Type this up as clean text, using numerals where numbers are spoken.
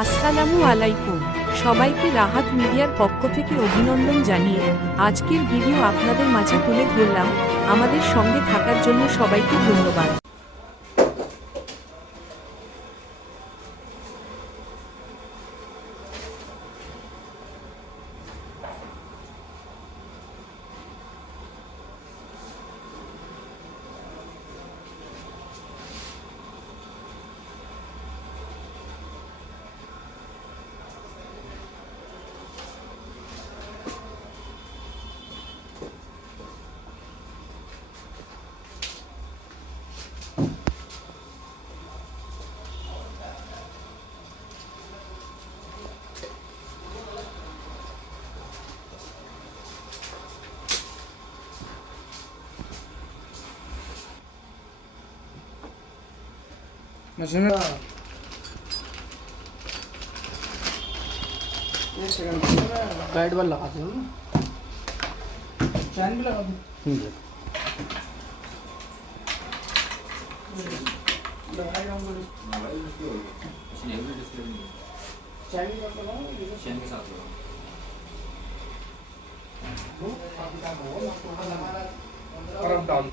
আসসালামু আলাইকুম। সবাইকে রাহাত মিডিয়ার পক্ষ থেকে অভিনন্দন জানিয়ে আজকের ভিডিও আপনাদের মাঝে তুলে ধরলাম। আমাদের সঙ্গে থাকার জন্য সবাইকে ধন্যবাদ। गाइड वाला लगा दो ना, चैन भी लगा दो। लगाए जाऊंगा चैन भी कर लगाओ, चैन के साथ लगाओ। और अब डाल